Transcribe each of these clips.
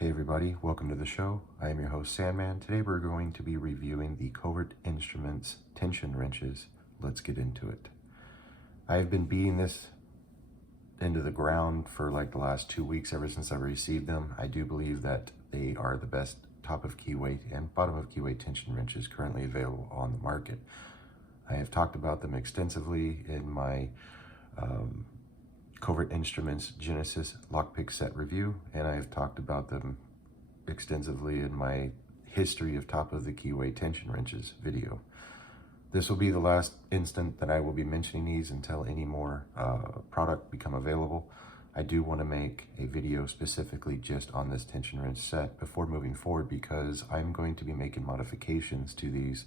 Hey everybody, welcome to the show. I am your host Sandman. Today we're going to be reviewing the Covert Instruments tension wrenches. Let's get into it. I've been beating this into the ground for like the last 2 weeks ever since I received them. I do believe that they are the best top of keyweight and bottom of keyweight tension wrenches currently available on the market. I have talked about them extensively in my Covert Instruments Genesis lockpick set review, and I have talked about them extensively in my history of top of the keyweight tension wrenches video. This will be the last instant that I will be mentioning these until any more product become available. I do want to make a video specifically just on this tension wrench set before moving forward, because I'm going to be making modifications to these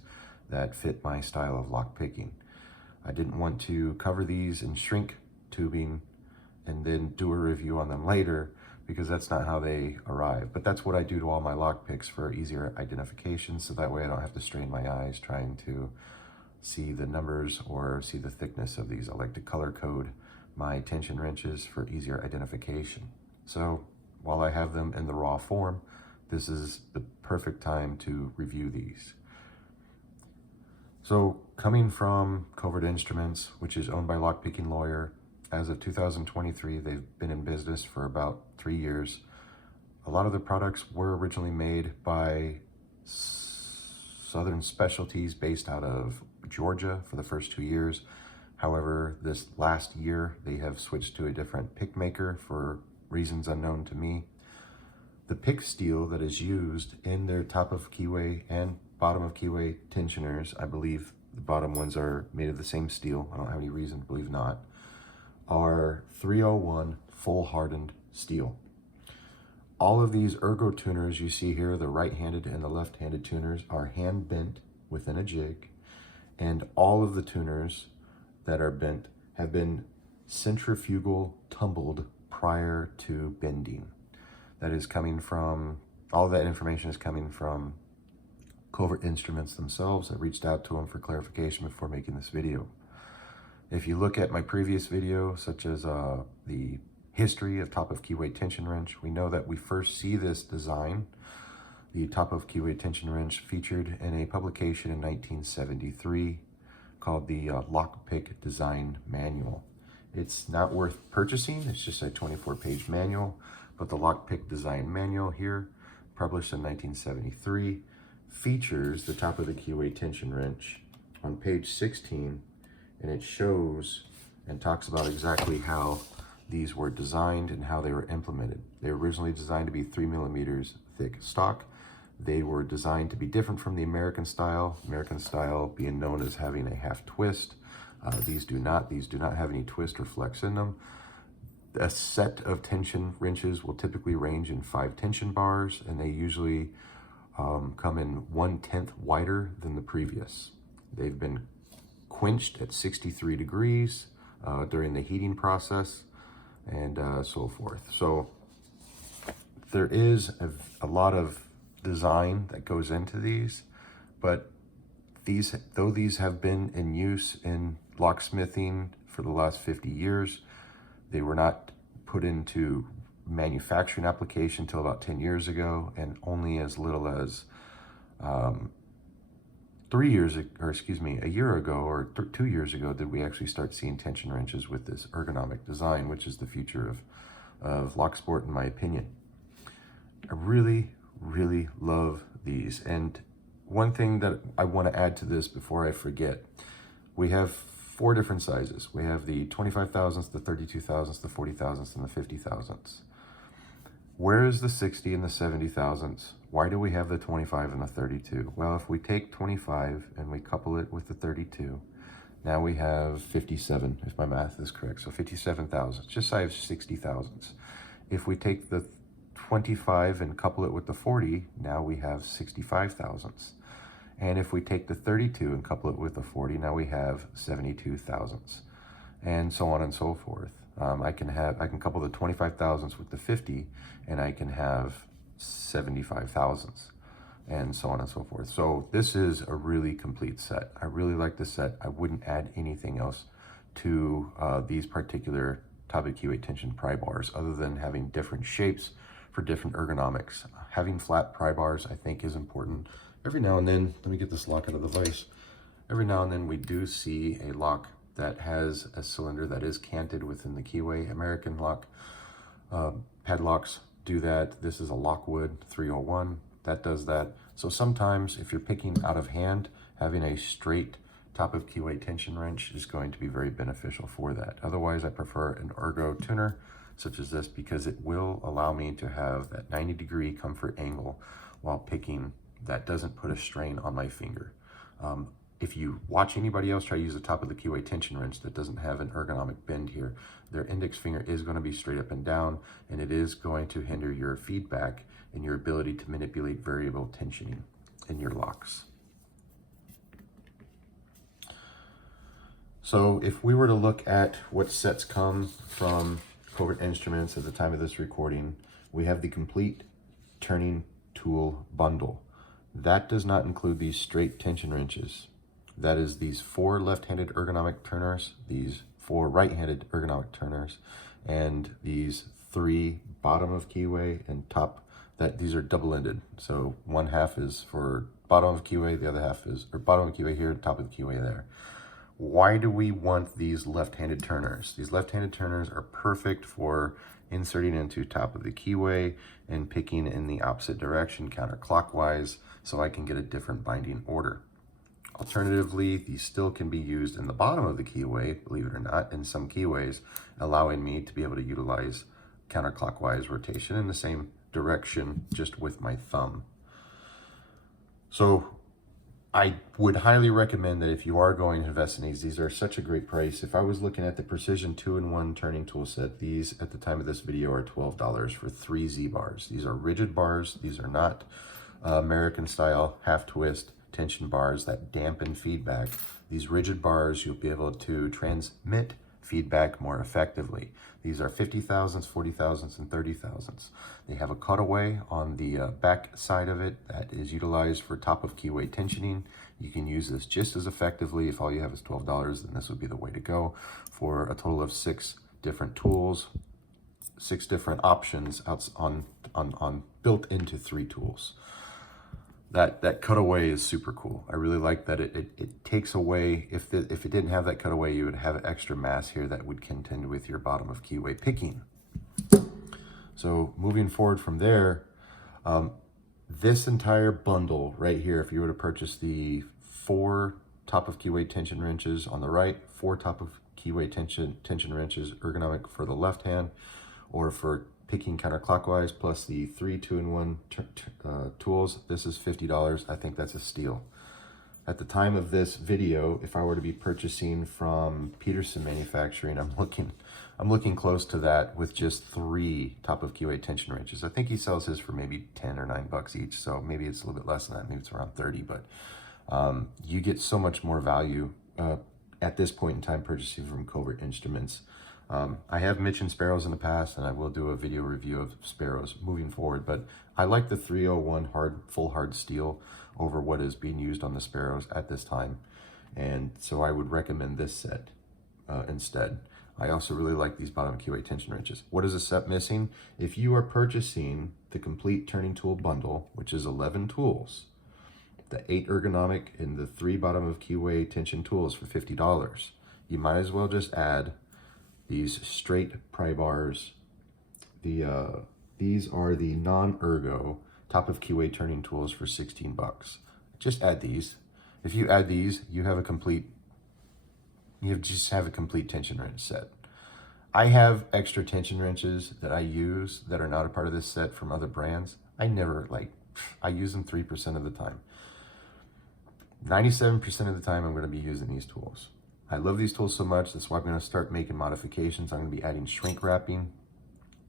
that fit my style of lock picking. I didn't want to cover these in shrink tubing and then do a review on them later, because that's not how they arrive. But that's what I do to all my lock picks for easier identification, so that way I don't have to strain my eyes trying to see the numbers or see the thickness of these. I like to color code my tension wrenches for easier identification. So while I have them in the raw form, this is the perfect time to review these. So coming from Covert Instruments, which is owned by Lockpicking Lawyer, as of 2023, they've been in business for about 3 years. A lot of the products were originally made by Southern Specialties based out of Georgia for the first 2 years. However, this last year, they have switched to a different pick maker for reasons unknown to me. The pick steel that is used in their top of keyway and bottom of keyway tensioners, I believe the bottom ones are made of the same steel, I don't have any reason to believe not, are 301 full hardened steel. All of these ergo tuners you see here, the right-handed and the left-handed tuners, are hand bent within a jig, and all of the tuners that are bent have been centrifugal tumbled prior to bending. That is coming from, all of that information is coming from Covert Instruments themselves. I reached out to them for clarification before making this video. If you look at my previous video, such as the history of top of keyweight tension wrench, we know that we first see this design, the top of keyweight tension wrench, featured in a publication in 1973 called the Lockpick Design Manual. It's not worth purchasing, it's just a 24-page manual, but the Lockpick Design Manual here, published in 1973, features the top of the keyweight tension wrench on page 16, and it shows and talks about exactly how these were designed and how they were implemented. They were originally designed to be 3 millimeters thick stock. They were designed to be different from the American style being known as having a half twist. These do not have any twist or flex in them. A set of tension wrenches will typically range in 5 tension bars, and they usually come in 1/10 wider than the previous. They've been quenched at 63 degrees during the heating process, and so forth. So there is a lot of design that goes into these, but though these have been in use in locksmithing for the last 50 years, they were not put into manufacturing application until about 10 years ago, and only as little as a year ago or 2 years ago did we actually start seeing tension wrenches with this ergonomic design, which is the future of locksport in my opinion. I really love these. And one thing that I want to add to this before I forget, we have 4 different sizes. We have the 25 thousandths, the 32 thousandths, the 40 thousandths, and the 50 thousandths. Where is the 60 and the 70 thousandths? Why do we have the 25 and the 32? Well, if we take 25 and we couple it with the 32, now we have 57, if my math is correct. So 57 thousandths, just shy of 60 thousandths. If we take the 25 and couple it with the 40, now we have 65 thousandths. And if we take the 32 and couple it with the 40, now we have 72 thousandths, and so on and so forth. I can couple the 25 thousandths with the 50, and I can have 75 thousandths, and so on and so forth. So this is a really complete set. I really like this set. I wouldn't add anything else to these particular top of keyweight tension pry bars other than having different shapes for different ergonomics. Having flat pry bars, I think, is important. Every now and then, let me get this lock out of the vise. Every now and then we do see a lock that has a cylinder that is canted within the keyway. American lock padlocks do that. This is a Lockwood 301 that does that. So sometimes if you're picking out of hand, having a straight top of keyway tension wrench is going to be very beneficial for that. Otherwise, I prefer an ergo tuner such as this because it will allow me to have that 90-degree comfort angle while picking that doesn't put a strain on my finger. If you watch anybody else try to use the top of the keyway tension wrench that doesn't have an ergonomic bend here, their index finger is going to be straight up and down, and it is going to hinder your feedback and your ability to manipulate variable tensioning in your locks. So if we were to look at what sets come from Covert Instruments at the time of this recording, we have the complete turning tool bundle. That does not include these straight tension wrenches. That is these 4 left-handed ergonomic turners, these 4 right-handed ergonomic turners, and these 3 bottom of keyway and top, that these are double-ended. So one half is for bottom of keyway, the other half is, or bottom of keyway here, top of the keyway there. Why do we want these left-handed turners? These left-handed turners are perfect for inserting into top of the keyway and picking in the opposite direction counterclockwise so I can get a different binding order. Alternatively, these still can be used in the bottom of the keyway, believe it or not, in some keyways, allowing me to be able to utilize counterclockwise rotation in the same direction, just with my thumb. So I would highly recommend that if you are going to invest in these are such a great price. If I was looking at the Precision 2-in-1 turning tool set, these at the time of this video are $12 for 3 Z-bars. These are rigid bars. These are not American style half twist tension bars that dampen feedback. These rigid bars, you'll be able to transmit feedback more effectively. These are 50 thousandths, 40 thousandths, and 30 thousandths. They have a cutaway on the back side of it that is utilized for top of keyway tensioning. You can use this just as effectively. If all you have is $12, then this would be the way to go for a total of 6 different tools, 6 different options on built into 3 tools. That cutaway is super cool. I really like that it takes away, if it didn't have that cutaway, you would have extra mass here that would contend with your bottom of keyway picking. So moving forward from there, this entire bundle right here, if you were to purchase the 4 top of keyway tension wrenches on the right, 4 top of keyway tension wrenches ergonomic for the left hand, or for picking counterclockwise, plus the 3 2-in-1 tools, this is $50. I think that's a steal. At the time of this video, if I were to be purchasing from Peterson Manufacturing, I'm looking close to that with just 3 top of keyway tension wrenches. I think he sells his for maybe 10 or $9 each, so maybe it's a little bit less than that. Maybe it's around 30, but you get so much more value at this point in time purchasing from Covert Instruments. I have mentioned Sparrows in the past, and I will do a video review of Sparrows moving forward, but I like the 301 full hard steel over what is being used on the Sparrows at this time, and so I would recommend this set instead. I also really like these bottom keyway tension wrenches. What is the set missing? If you are purchasing the complete turning tool bundle, which is 11 tools, the 8 ergonomic and the 3 bottom of keyway tension tools for $50, you might as well just add these straight pry bars. These are the non-ergo top of keyway turning tools for $16. Just add these. If you add these, you just have a complete tension wrench set. I have extra tension wrenches that I use that are not a part of this set from other brands. I use them 3% of the time. 97% of the time I'm going to be using these tools. I love these tools so much, that's why I'm going to start making modifications. I'm going to be adding shrink wrapping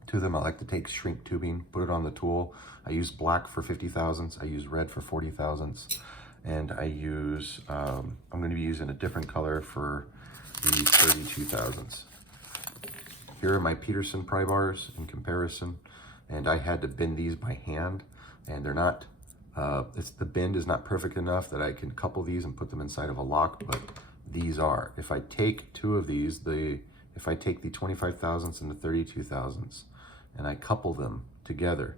to them. I like to take shrink tubing, put it on the tool. I use black for 50 thousandths, I use red for 40 thousandths, and I use, I'm going to be using a different color for the 32 thousandths. Here are my Peterson pry bars in comparison, and I had to bend these by hand, and they're not, the bend is not perfect enough that I can couple these and put them inside of a lock, but these are. If I take 2 of these, if I take the 25 thousandths and the 32 thousandths, and I couple them together.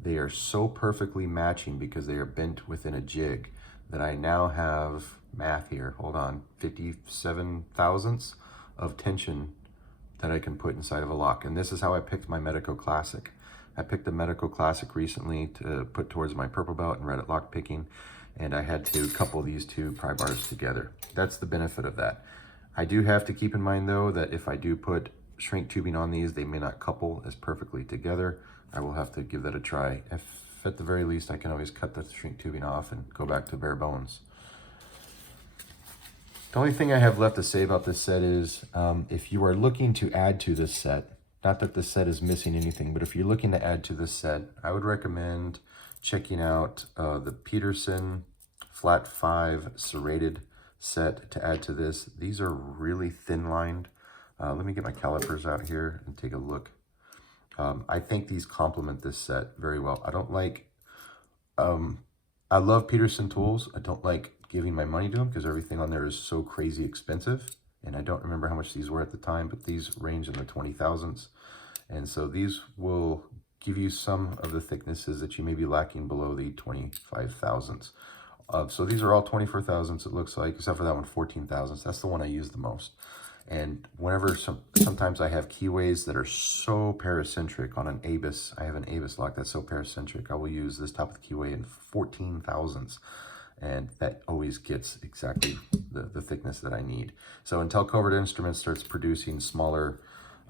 They are so perfectly matching because they are bent within a jig that I now have, math here, hold on, 57 thousandths of tension that I can put inside of a lock. And this is how I picked my Medico Classic. I picked a Medico Classic recently to put towards my purple belt and Reddit lockpicking, and I had to couple these two pry bars together. That's the benefit of that. I do have to keep in mind though that if I do put shrink tubing on these, they may not couple as perfectly together. I will have to give that a try. If at the very least I can always cut the shrink tubing off and go back to bare bones. The only thing I have left to say about this set is if you are looking to add to this set, not that this set is missing anything, but if you're looking to add to this set, I would recommend checking out the Peterson Flat 5 serrated set to add to this. These are really thin lined. Let me get my calipers out here and take a look. I think these complement this set very well. I don't like, I love Peterson tools. I don't like giving my money to them because everything on there is so crazy expensive. And I don't remember how much these were at the time, but these range in the 20 thousandths. And so these will give you some of the thicknesses that you may be lacking below the 25 thousandths. So these are all 24 thousandths, it looks like, except for that one, 14 thousandths. That's the one I use the most. And whenever, sometimes I have keyways that are so paracentric on an Abus. I have an Abus lock that's so paracentric. I will use this top of the keyway in 14 thousandths. And that always gets exactly the thickness that I need. So until Covert Instruments starts producing smaller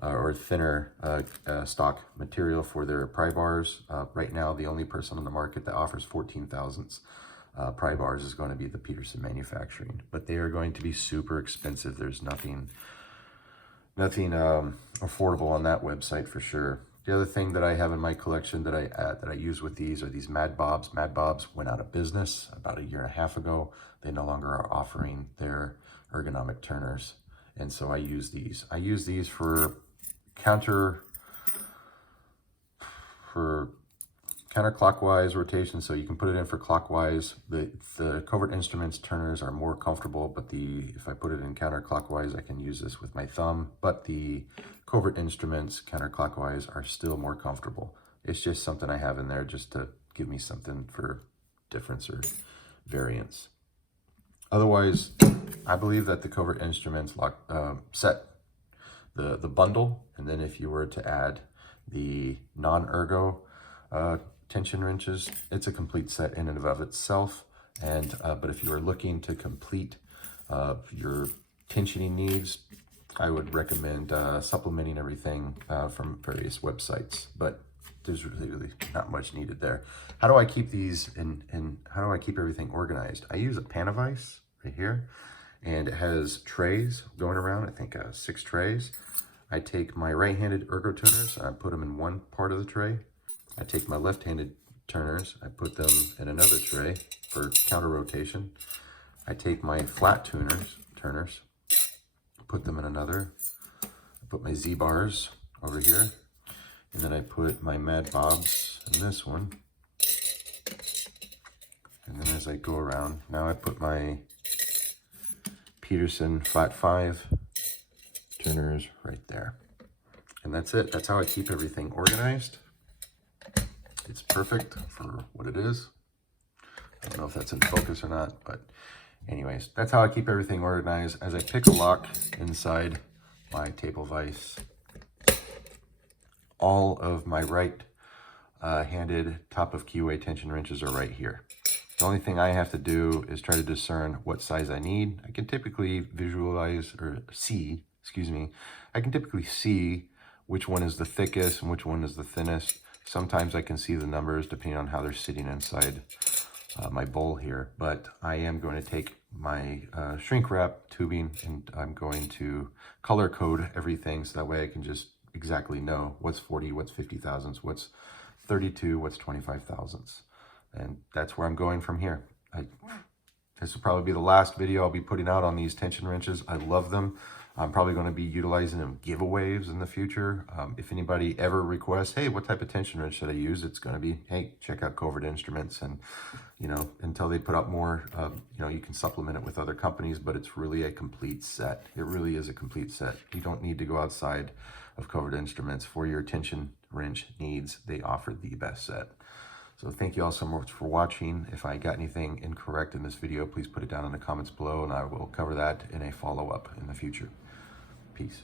or thinner stock material for their pry bars, right now the only person on the market that offers 14 thousandths pry bars is going to be the Peterson Manufacturing. But they are going to be super expensive. There's nothing affordable on that website for sure. The other thing that I have in my collection that I use with these are these Mad Bobs. Mad Bobs went out of business about 1.5 years ago. They no longer are offering their ergonomic turners. And so I use these. I use these for counterclockwise rotation, so you can put it in for clockwise. The Covert Instruments turners are more comfortable, but if I put it in counterclockwise, I can use this with my thumb. But the Covert Instruments counterclockwise are still more comfortable. It's just something I have in there just to give me something for difference or variance. Otherwise, I believe that the Covert Instruments set, the bundle, and then if you were to add the non-ergo tension wrenches, it's a complete set in and of itself. And but if you are looking to complete your tensioning needs, I would recommend supplementing everything from various websites. But there's really not much needed there. How do I keep these and how do I keep everything organized? I use a Panavice right here, and it has trays going around. I think 6 trays. I take my right-handed ergo tuners and I put them in one part of the tray. I take my left-handed turners, I put them in another tray for counter rotation. I take my flat turners, put them in another. I put my Z-bars over here, and then I put my Mad Bobs in this one. And then as I go around, now I put my Peterson Flat 5 turners right there. And that's it. That's how I keep everything organized. It's perfect for what it is. I don't know if that's in focus or not, but anyways, that's how I keep everything organized. As I pick a lock inside my table vise, all of my right-handed top of keyway tension wrenches are right here. The only thing I have to do is try to discern what size I need. I can typically I can typically see which one is the thickest and which one is the thinnest. Sometimes I can see the numbers depending on how they're sitting inside my bowl here. But I am going to take my shrink wrap tubing and I'm going to color code everything so that way I can just exactly know what's 40, what's 50 thousandths, what's 32, what's 25 thousandths. And that's where I'm going from here. This will probably be the last video I'll be putting out on these tension wrenches. I love them. I'm probably going to be utilizing them giveaways in the future. If anybody ever requests, hey, what type of tension wrench should I use? It's going to be, hey, check out Covert Instruments. And, you know, until they put out more, you know, you can supplement it with other companies, but it's really a complete set. It really is a complete set. You don't need to go outside of Covert Instruments for your tension wrench needs, they offer the best set. So thank you all so much for watching. If I got anything incorrect in this video, please put it down in the comments below and I will cover that in a follow-up in the future. Peace.